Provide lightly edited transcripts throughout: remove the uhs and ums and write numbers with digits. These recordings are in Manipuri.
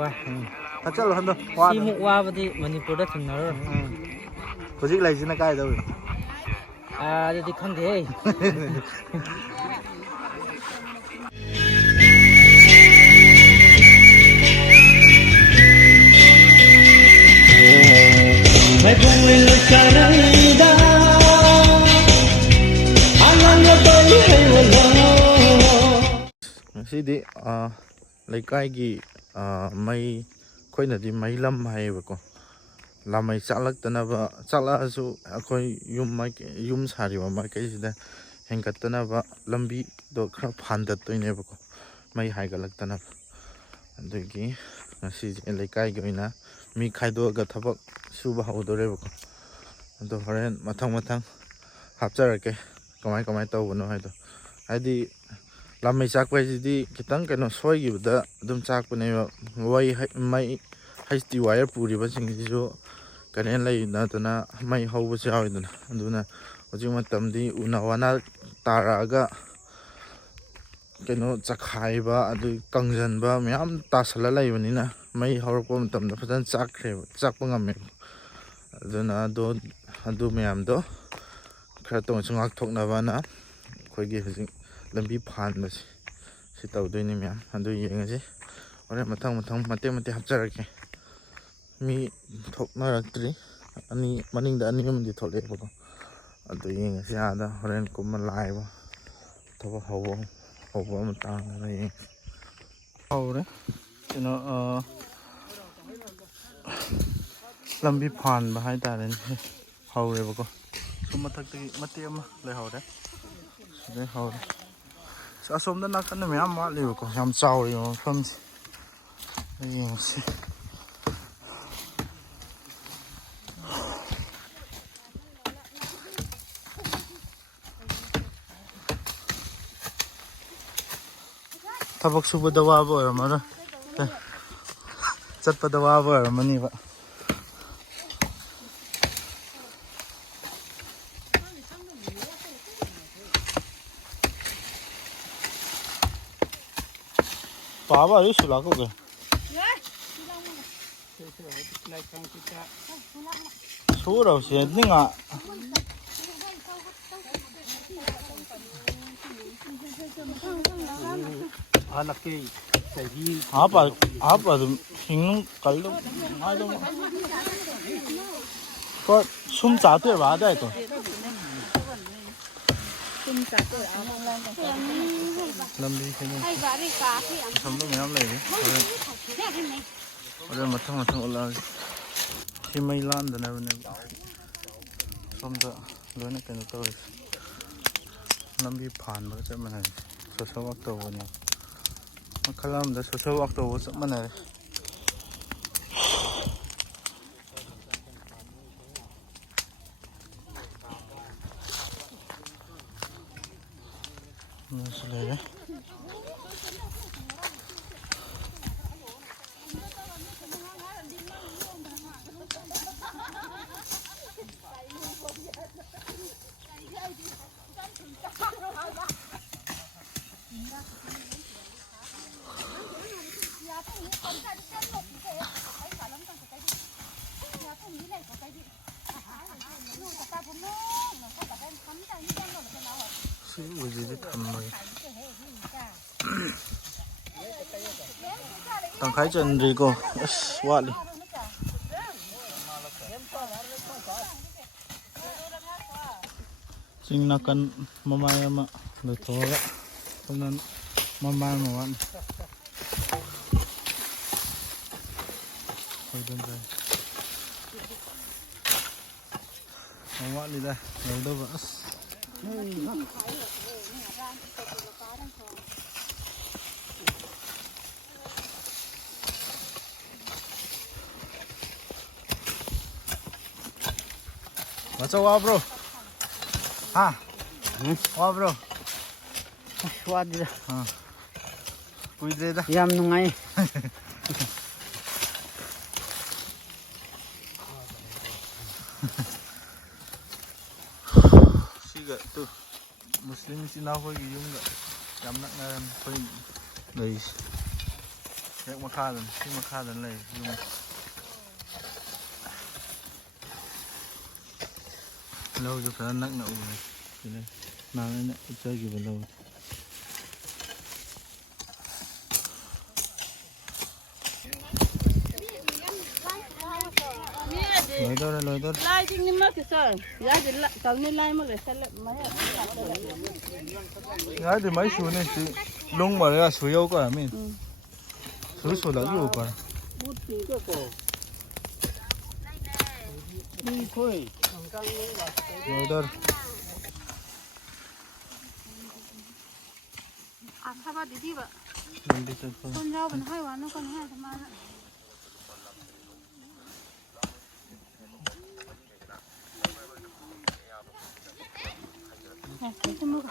ꯋꯥꯏ ꯊꯛꯆꯜꯂꯣ ꯍꯟꯗꯣ ꯁꯤꯃꯨꯛ ꯋꯥꯕꯗꯤ ꯃꯅꯤꯄꯨꯔꯗ ꯊꯦꯡꯅꯔꯣꯏ ꯍꯧꯖꯤꯛ ꯂꯩꯁꯤꯅ ꯀꯥꯏꯗꯧꯔꯤ ꯑꯗꯨꯗꯤ ꯈꯪꯗꯦꯍꯦ ꯉꯁꯤꯗꯤ ꯂꯩꯀꯥꯏꯒꯤ ꯃꯩ ꯑꯩꯈꯣꯏꯅꯗꯤ ꯃꯩꯂꯝ ꯍꯥꯏꯌꯦꯕꯀꯣ ꯂꯥꯃꯩ ꯆꯥꯛꯂꯛꯇꯅꯕ ꯆꯥꯛꯂꯛꯑꯁꯨ ꯑꯩꯈꯣꯏ ꯌꯨꯝ ꯁꯥꯔꯤꯕ ꯃꯥꯏꯀꯩꯁꯤꯗ ꯍꯦꯟꯒꯠꯇꯅꯕ ꯂꯝꯕꯤꯗꯣ ꯈꯔ ꯐꯥꯟꯗꯠꯇꯣꯏꯅꯦꯕꯀꯣ ꯃꯩ ꯍꯥꯏꯒꯠꯂꯛꯇꯅꯕ ꯑꯗꯨꯒꯤ ꯉꯁꯤꯁꯦ ꯂꯩꯀꯥꯏꯒꯤ ꯑꯣꯏꯅ ꯃꯤ ꯈꯥꯏꯗꯣꯛꯑꯒ ꯊꯕꯛ ꯁꯨꯕ ꯍꯧꯗꯣꯔꯦꯕꯀꯣ ꯑꯗꯣ ꯍꯣꯔꯦꯟ ꯃꯊꯪ ꯍꯥꯞꯆꯔꯛꯀꯦ ꯀꯃꯥꯏ ꯇꯧꯕꯅꯣ ꯍꯥꯏꯗꯣ ꯍꯥꯏꯗꯤ ꯂꯥꯃꯩ ꯆꯥꯛꯄ ꯍꯥꯏꯁꯤꯗꯤ ꯈꯤꯇꯪ ꯁꯣꯏꯈꯤꯕꯗ ꯑꯗꯨꯝ ꯆꯥꯛꯄꯅꯦꯕ ꯃꯩ ꯍꯩꯁ ꯇꯤ ꯋꯥꯏꯌꯔ ꯄꯨꯔꯤꯕꯁꯤꯡꯁꯤꯁꯨ ꯀꯔꯦꯟ ꯂꯩꯅꯗꯅ ꯃꯩ ꯍꯧꯕꯁꯨ ꯌꯥꯎꯋꯤꯗꯅ ꯑꯗꯨꯅ ꯍꯧꯖꯤꯛ ꯃꯇꯝꯗꯤ ꯎꯅ ꯋꯥꯅ ꯇꯥꯔꯛꯑꯒ ꯆꯈꯥꯏꯕ ꯑꯗꯨ ꯀꯪꯁꯤꯟꯕ ꯃꯌꯥꯝ ꯇꯥꯁꯜꯂ ꯂꯩꯕꯅꯤꯅ ꯃꯩ ꯍꯧꯔꯛꯄ ꯃꯇꯝꯗ ꯐꯖꯅ ꯆꯥꯛꯄ ꯉꯝꯃꯦꯕ ꯑꯗꯨꯅ ꯑꯗꯨ ꯃꯌꯥꯝꯗꯣ ꯈꯔ ꯇꯣꯡꯁꯨ ꯉꯥꯛꯊꯣꯛꯅꯕꯅ ꯑꯩꯈꯣꯏꯒꯤ ꯍꯧꯖꯤꯛ ꯂꯝꯕꯤ ꯐꯥꯟꯕꯁꯤ ꯁꯤ ꯇꯧꯗꯣꯏꯅꯤ ꯃꯌꯥꯝ ꯑꯗꯨ ꯌꯦꯡꯉꯁꯤ ꯍꯣꯔꯦꯟ ꯃꯊꯪ ꯃꯇꯦꯛ ꯍꯥꯞꯆꯔꯛꯀꯦ ꯃꯤ ꯊꯣꯛꯅꯔꯛꯇ꯭ꯔꯤ ꯃꯅꯤꯡꯗ ꯑꯅꯤ ꯑꯃꯗꯤ ꯊꯣꯛꯂꯛꯑꯦꯕꯀꯣ ꯑꯗꯨ ꯌꯦꯡꯉꯁꯤ ꯑꯥꯗ ꯍꯣꯔꯦꯟ ꯀꯨꯝꯃ ꯂꯥꯛꯏꯕ ꯊꯕꯛ ꯍꯧꯕ ꯃꯇꯥꯡꯗ ꯌꯦꯡꯉꯁꯤ ꯍꯧꯔꯦ ꯂꯝꯕꯤ ꯐꯥꯟꯕ ꯍꯥꯏꯇꯥꯔꯦꯅꯦ ꯍꯧꯔꯦꯕꯀꯣ ꯁꯨꯝ ꯃꯊꯛꯇꯒꯤ ꯃꯇꯦꯛ ꯑꯃ ꯂꯩꯍꯧꯔꯦ ꯁꯤꯗꯩ ꯍꯧꯔꯦ ꯑꯁꯣꯝꯗ ꯅꯥꯀꯟꯗ ꯃꯌꯥꯝ ꯋꯥꯠꯂꯤꯕꯀꯣ ꯌꯥꯝ ꯆꯥꯎꯔꯤꯕ ꯃꯐꯝꯁꯦ ꯌꯦꯡꯉꯁꯤ ꯊꯕꯛ ꯁꯨꯕꯗ ꯋꯥꯕ ꯑꯣꯏꯔꯝꯃꯔꯣꯏ ꯆꯠꯄꯗ ꯋꯥꯕ ꯑꯣꯏꯔꯝꯃꯅꯤꯕ पावा है सुला को के सूरा से निंगा हालांकि सही आप हिंग कल को सुम चाहते बाद है तो लंबी से हम लोग यहाँ ले और मथंग उला मई लांदने सोमद लोन कहीं तौर लंबी फानब चप मना सोशल वर्क तौबने मखल सोशल वर्क तौब चप मना ले तंखाई चंद्री को वाली चिंग नाकन ममाय लथोगा ममाय मवान मवालीदा लौदब What's up, bro? Ha? What, bro? What did We did that. Yam nungai. Siga tu Muslim sinaw ko yung yam nak ngaran ko guys. ꯍꯦꯛ ꯃꯈꯥꯗꯅꯤ ꯁꯤ ꯃꯈꯥꯗꯅ ꯂꯩ ꯌꯨꯝ ꯂꯧꯁꯨ ꯐꯖꯅ ꯅꯛꯅ ꯎꯔꯦ ꯁꯤꯅ ꯅꯍꯥꯟ ꯑꯩꯅ ꯎꯠꯆꯈꯤꯕ ꯂꯧ ꯂꯣꯏꯗꯧꯔꯦ यार thì mấy số này chỉ lông mà là số yêu cả mình số là yêu cả đi thôi rồi đó à sao ba đi vậy mình đi chơi không con rau mình hay quá nó còn hay thằng mà này cái chân nước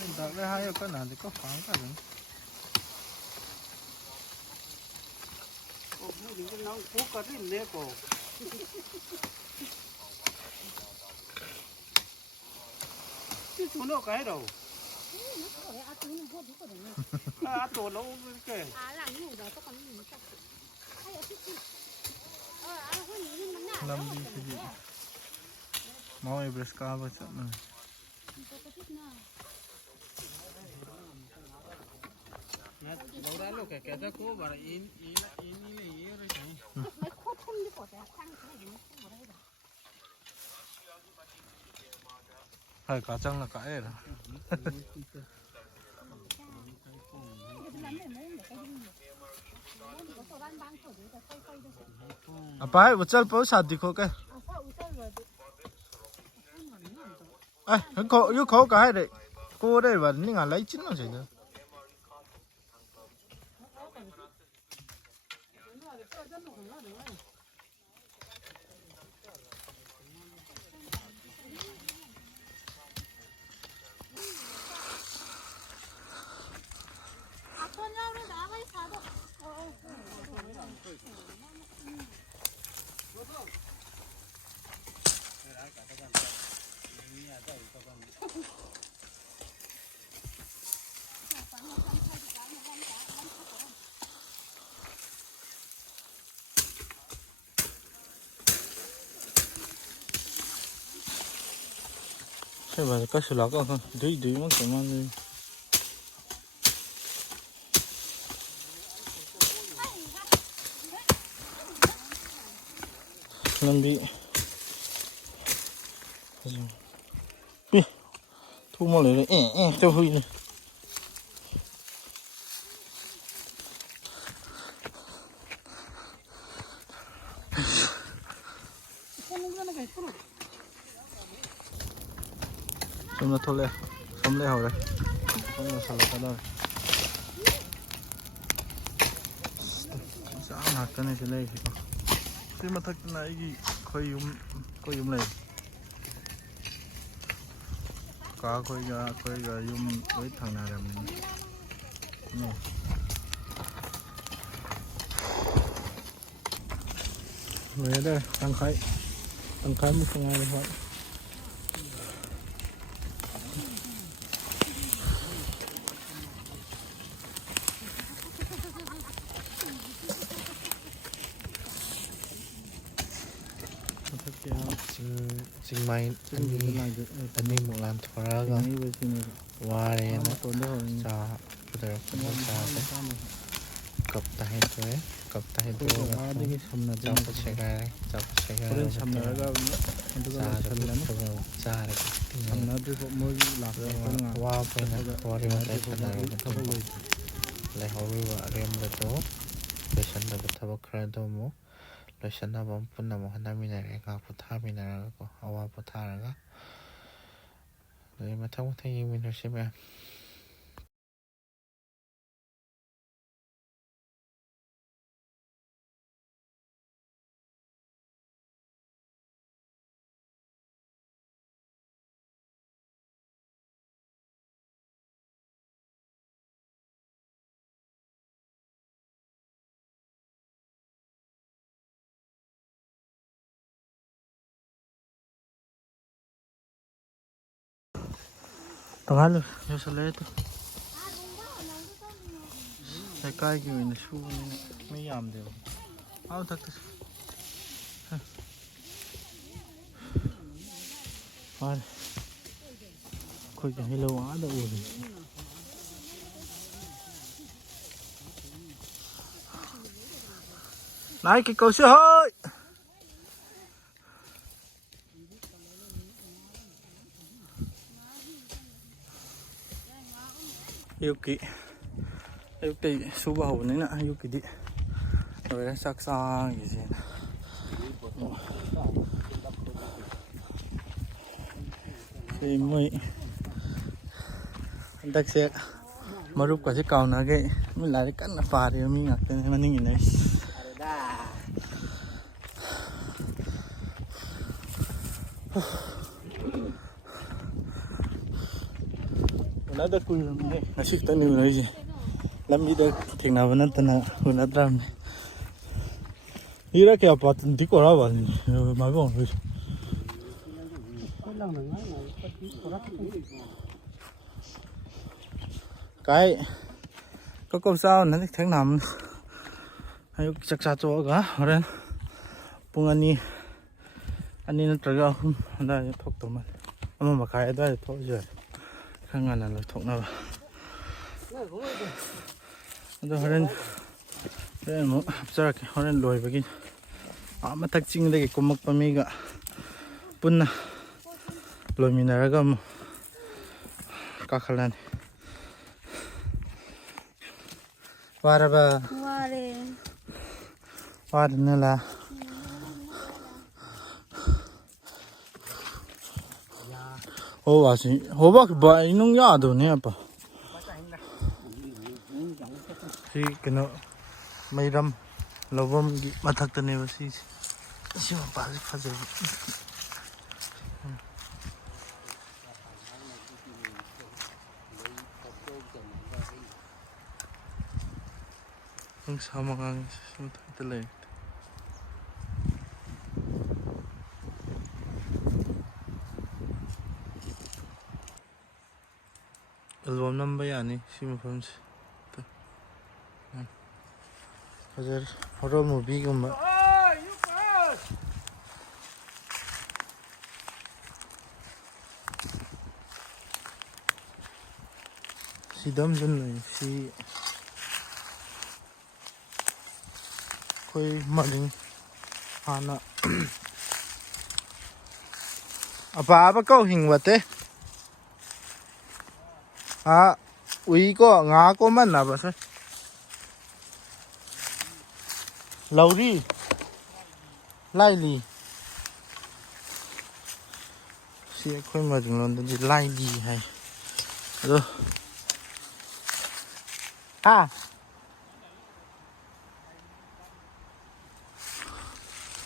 mình đặt cái hai cái nào thì có khoảng cả rồi nó cố có cái nếp cổ chứ chú nó cái đâu à tổ nó cái làm gì cái gì mau Everest cả vậy chứ mà đâu đã lúc cái đó cố bảo in rồi phải cả trăng là cái rồi à phải một chân bao sát đi khó cái ai khó yêu khó cái đấy cô đây và những lấy chín nó rồi thế mà cái số lượng con đuổi mất cái món đi làm bị thu mua lại rồi cho huy này xong là thôi lên xong lên hồi đây xong là sao lại đây sáng hạt cái này trên đây thì có khi mà thật này gì khơi yum này cá khơi gà yum với thằng nào làm này về đây tăng khai một phần ngày thôi Sing mai ani mulan thoraga ware na cha pudar pudar cha kap tahin to kap tahin to cha pachega cha wa pa na wari ma tai na le hawi wa rem da to pesan da thabak khara do mo loisanaba punna mo handaminare nga pothaminaraga ko awa potharaga mathang yengminarse ma'am ꯇꯣꯉꯥꯟꯅ ꯌꯧꯁꯜꯂꯛꯑꯦ ꯇꯨ ꯂꯩꯀꯥꯏꯒꯤ ꯑꯣꯏꯅ ꯁꯨꯕꯅꯤꯅ ꯃꯤ ꯌꯥꯝꯗꯦꯕ ꯑꯥ ꯃꯊꯛꯇꯁꯨ ꯐꯔꯦ ꯑꯩꯈꯣꯏꯒꯤ ꯍꯩꯂꯧ ꯑꯥꯗ ꯎꯔꯤ ꯅꯥꯏ ꯀꯩ ꯀꯧꯁꯤ ꯍꯣꯏ ꯑꯌꯨꯛꯇꯩ ꯁꯨꯕ ꯍꯧꯕꯅꯤꯅ ꯑꯌꯨꯛꯀꯤꯗꯤ ꯂꯣꯏꯔꯦ ꯆꯥꯛ ꯆꯥꯒꯤꯁꯦꯅ ꯁꯤ ꯃꯣꯏ ꯍꯟꯗꯛꯁꯦ ꯃꯔꯨꯞꯀꯁꯦ ꯀꯥꯎꯅꯒꯩ ꯃꯤ ꯂꯥꯏꯔꯤꯛ ꯀꯟꯅ ꯄꯥꯔꯤꯕ ꯃꯤ ꯉꯥꯛꯇꯅꯤ ꯃꯅꯤꯡ ꯏꯟꯅꯔꯤꯁꯤ ꯎꯅꯗ ꯀꯨꯏꯔꯕꯅꯦ ꯉꯁꯤ ꯈꯛꯇꯅꯤ ꯎꯅꯔꯤꯁꯦ ꯂꯝꯕꯤꯗ ꯊꯦꯡꯅꯕ ꯅꯠꯇꯅ ꯎꯅꯗ꯭ꯔꯕꯅꯤ ꯍꯤꯔ ꯀꯌꯥ पाती कोरा वाली मागो cái có câu sao nó thích nằm hay chắc chắn chỗ cả rồi bung anh nó trở ra không đây thuốc tụi mình mà cái đó thuốc rồi khang ngàn là thuốc nào rồi đây một giờ cái hồi lùi về cái mà thắc chinh đây cái cục mắc mi cả bún lùi mình ra cái cá khăn này Waraba. Ware nela. Oh wasi. Hoba ba inung ya do ne apa. Si kena mairam lobam gi mathak tane wasi. Si ma pa fajar. Sama kang semut telai. Album number ya ni sim films. Hajar horror movie gumba. Si dam jan ni si कोई mulling Hana apa apa kau hingwate ui ko nga ko man na ba sa lauri laili si khoi ma jing lon di laili hai ado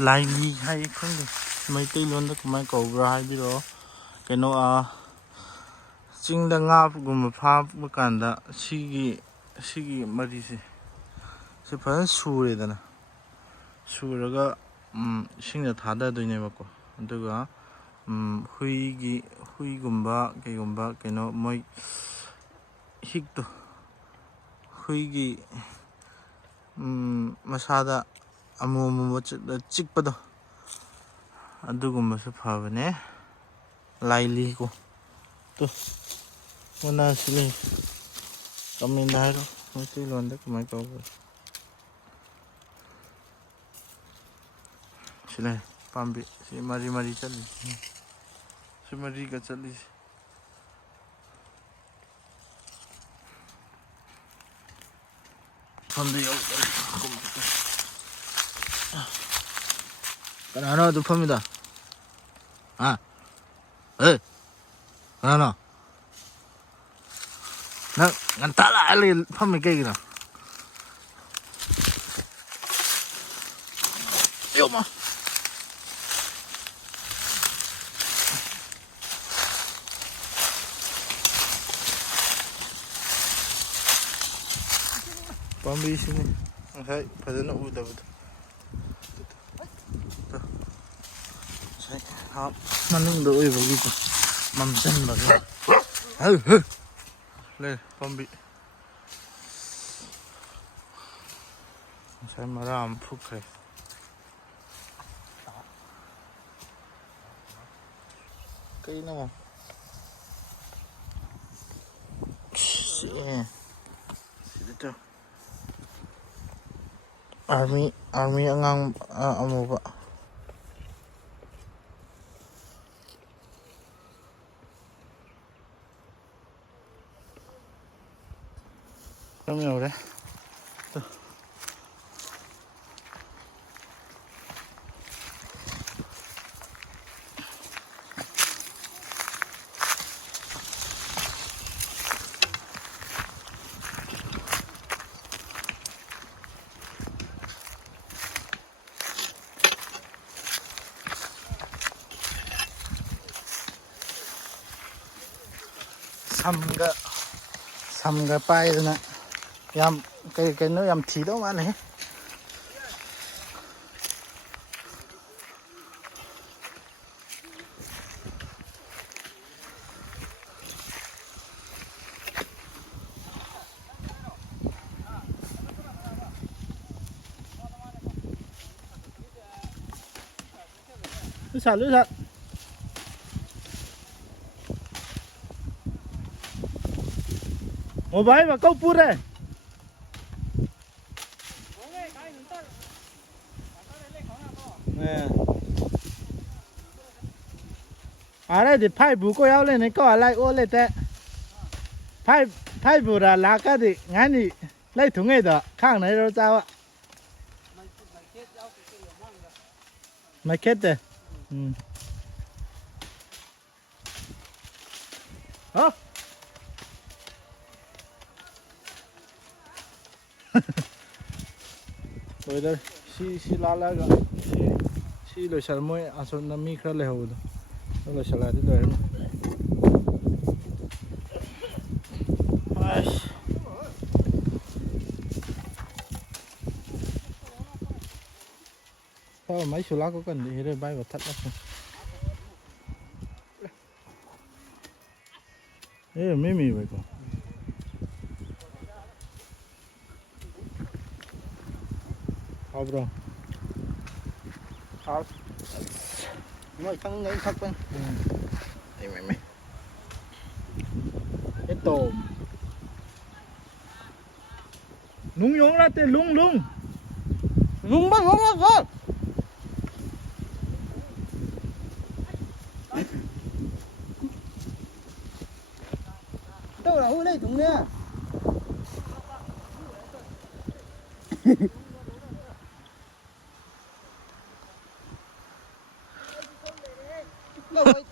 laili hay không được mấy tây luôn đó cũng mấy cầu rai đi đó cái nó chính là ngã gồm pháp một cản đã sigi mà đi sẽ phải suy rồi đó suy rồi cái sinh là thà đã đôi này mà có đó cái hui gồm ba cái nó mấy hít đó hui masada amu cikpado adugumbasu phabane laili ko to mana sile kamindar mesti londa kumai ko sile pambi si mari chali si mari ka chali pambi au 하나 더 팝니다. 하나. 난 따라 알리 팝면 깨기나. 요마. 밤비시네. 하이, 받아나 우다부다. 만능도 의복이고 맘센 거죠. Lên con bị xem mà làm phúc này cây nào army angang amo ba nhiều đấy 삼가 빠이드나 얌 cái nó yam thịt đó mà này lướt sạt một bãi và câu put đây à đây thì phai bù có áo lên này có lại ô lên thế phai bù là lá cái gì ngay đi lấy thùng ấy đó khang này rồi sao ạ mày kết đấy hả rồi đây si la la rồi si rồi sao mới à sao nó mi khá là hậu đó rồi sao lại tới rồi sao mấy số lá có cần gì rồi bay vào thắt lắm ê mấy mì vậy con bro mọi thằng ấy khắc bên đây mày cái tôm lung yong ra tên lung băng không ra con đâu là u đây chúng nè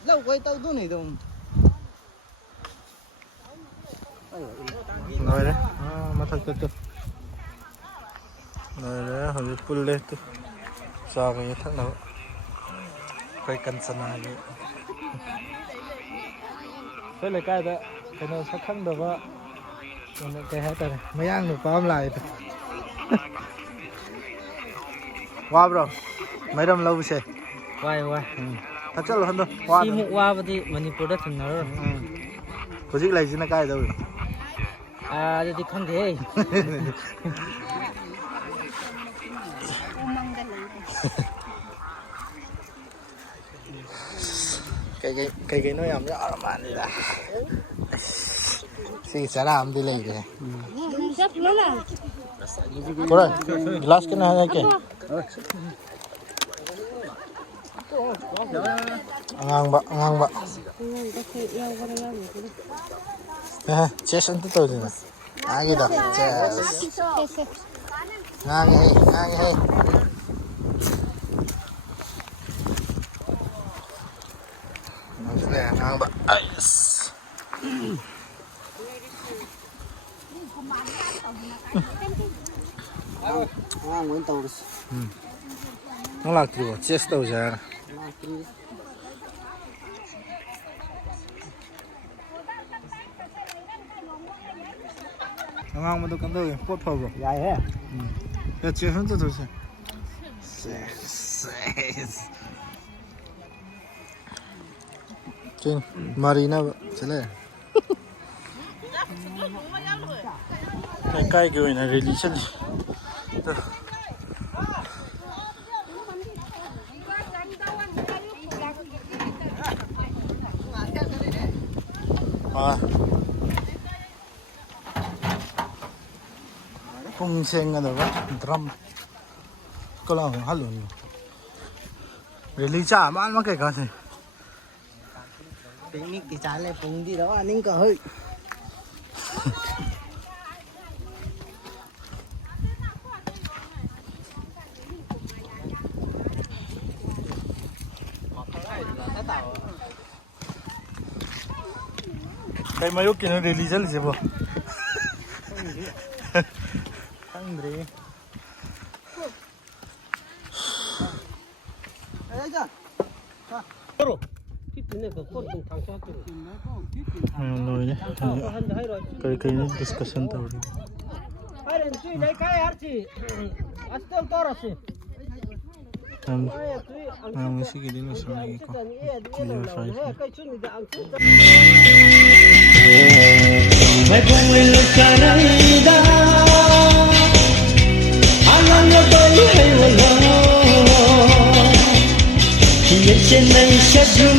lâu quay tao tu này đồng rồi đấy mà thật thật rồi đấy hồi pull lên tu sao cái thằng nào quay cân sân này thế là cái đó cái nào sắc khăn được á cái hết rồi mấy ăn được phàm lại wow bro mấy đâm lâu xe Why thật chất là hơn thôi Khi mụ qua thì Manipur đã thành rồi có gì lại gì nó cái đâu à thì không thể cái nó làm rõ là bạn đi là gì sẽ làm đi lấy này Sắp nữa là rồi glass cái này kìa ngang bạ chết sẵn tới tôi rồi nè cái đó ngang hay nè ngang bạ ngang muốn tàu nó là kiểu chết tàu ra ngang mà tôi cầm tôi phốt phồng rồi dài thế ya chết hơn tôi thôi trên Marina vậy này ใกล้ๆกันนะเรลิชั่นKung senga na ba drum ko lang halon really cha man man cái gì picnic thì trái lại phùng đi đó anh cả hơi cái mấy cái nó really chân gì vậy Andre rồi đấy cái nó discussion tao đi ang sige din sa mga ko video size मैं बोले लुचानंदा आनंद बोले है वो ये चेन्नई से